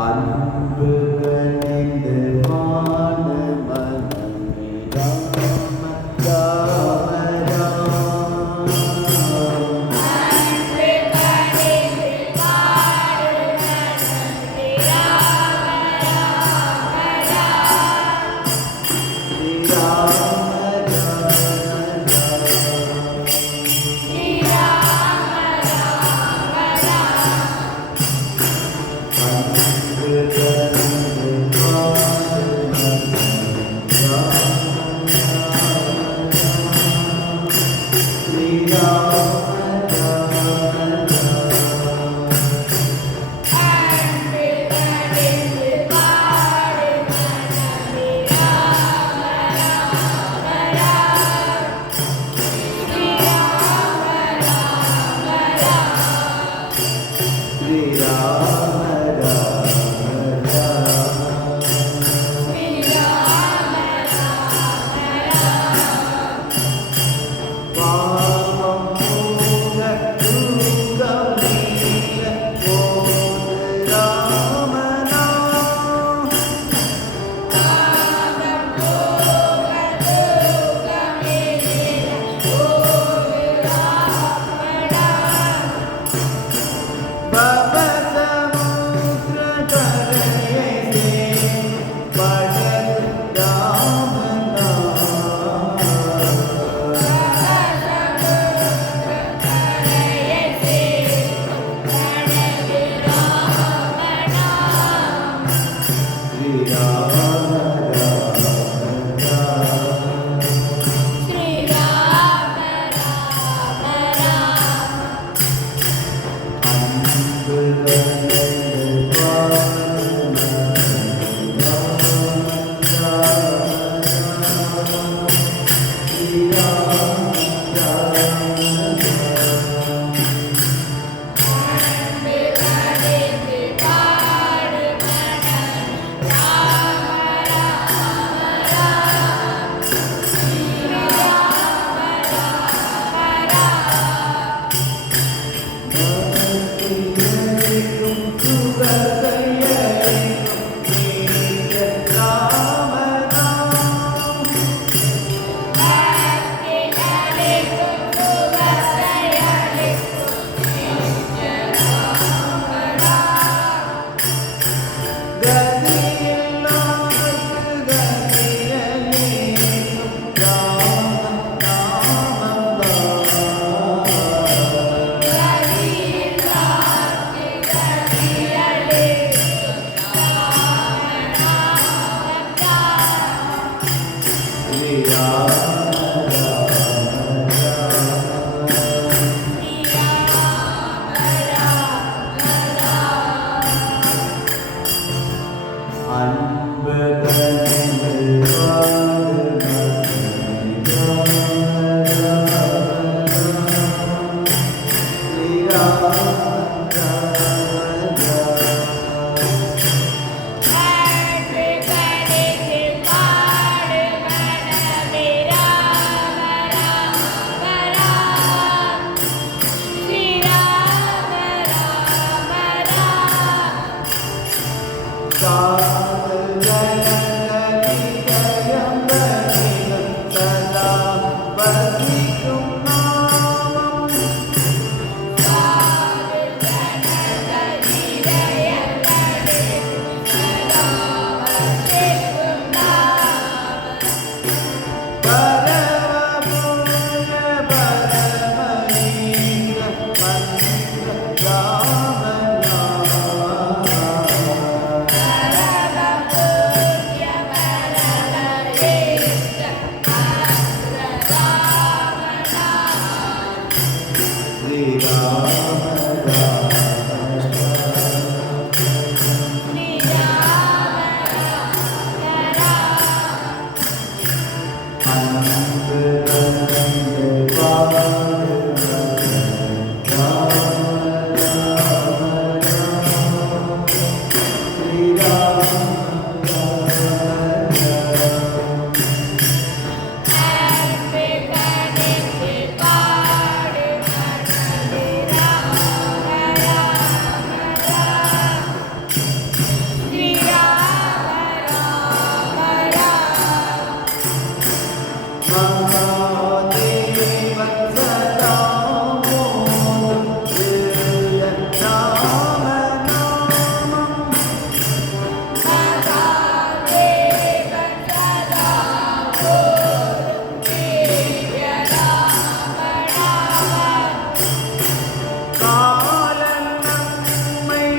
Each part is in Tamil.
அன்பு கனிந்து வாழ மனமே ராம ராம ராம. அன்பு கனிந்து வாழ மனமே ராம ராம ராம. ஸ்ரீ ராம ராம ராம. ஸ்ரீ ராம ராம ராம. அன்பு கனிந்து வாழ மனமே ராம ராம ராம. ஸ்ரீ ராம ராம ராம. அன்பு கனிந்து வாழ மனமே ராம ராம ராம. ஸ்ரீ ராம ராம ராம. ஸ்ரீ ராம ராம ராம. ஸ்ரீ ராம ராம ராம. பாவம் போக தூக்கம் நீல போது ராமநாமம். காமம் போக துக்கமே போது ராம ராம. பவசமுத்திர கரையை சேரும் படகு ராமநாமம். கரையை சேரும் படகு ராமநாமம். ஸ்ரீ ராம ராம ராம. ஸ்ரீ ராம ராம ராம. அன்பு கனிந்து வாழ மனமே ராம ராம ராம. ஸ்ரீ ராம ராம ராம. அன்பு கனிந்து வாழ மனமே ராம ராம ராம. ஸ்ரீ ராம ராம ராம. மனதிலும் சுகத்தையளிக்கும் நீங்க ராமநாமம். பக்தி அளிக்கும் சுகத்தை அளிக்கும் நித்ய ராம ராம. கதியில்லார்க்கு கதியளிக்கும் ராம நாமம்தான். கதியில்லார்க்கு கதியளிக்கும் ராம நாமம்தான். ஸ்ரீ ராம ராம ராம. ஸ்ரீ ராம ராம ராம. அன்பு கனிந்து வாழ மனமே ராம ராம ராம. ஸ்ரீ ராம ராம ராம. அன்பு கனிந்து வாழ மனமே ராம ராம ராம. ஸ்ரீ ராம ராம ராம. காதல் ஜனகதிகயம் தனிலும் சதா வசிக்கும் நாமம். காதல் ஜனகதிகயம் தனிலும் சதா வசிக்கும் நாமம். பரமபுர பரமலிங்கம் மந்திர ராமநாமம். பரமபூஜ்ய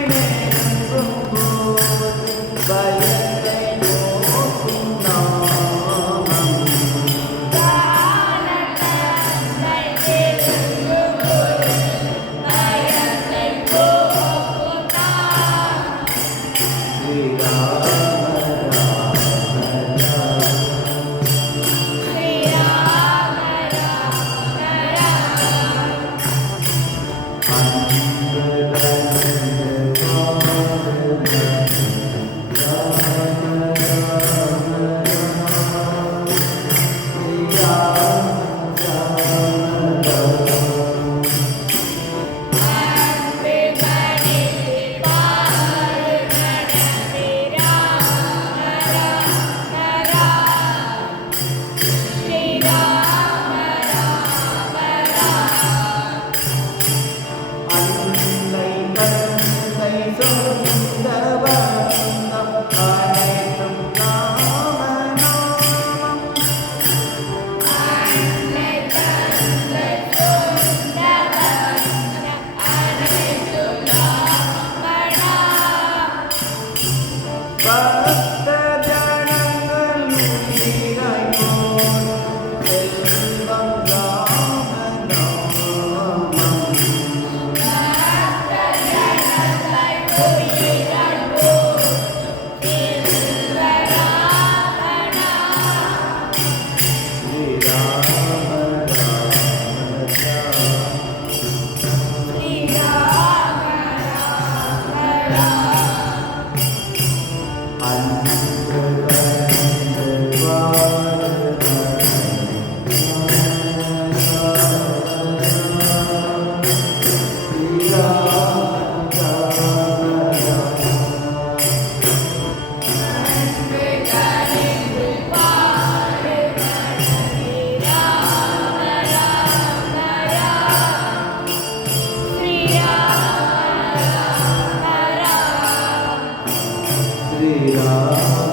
நெருங்கும் போது பயத்தை போக்கும் நாமம் அன்னை தந்தை சொந்த வண்ணம் அனைத்தும் நாமநாமம் பக்த ஜனங்கள் உயிராய் போல் செல்வம் ராமநாமம் Ram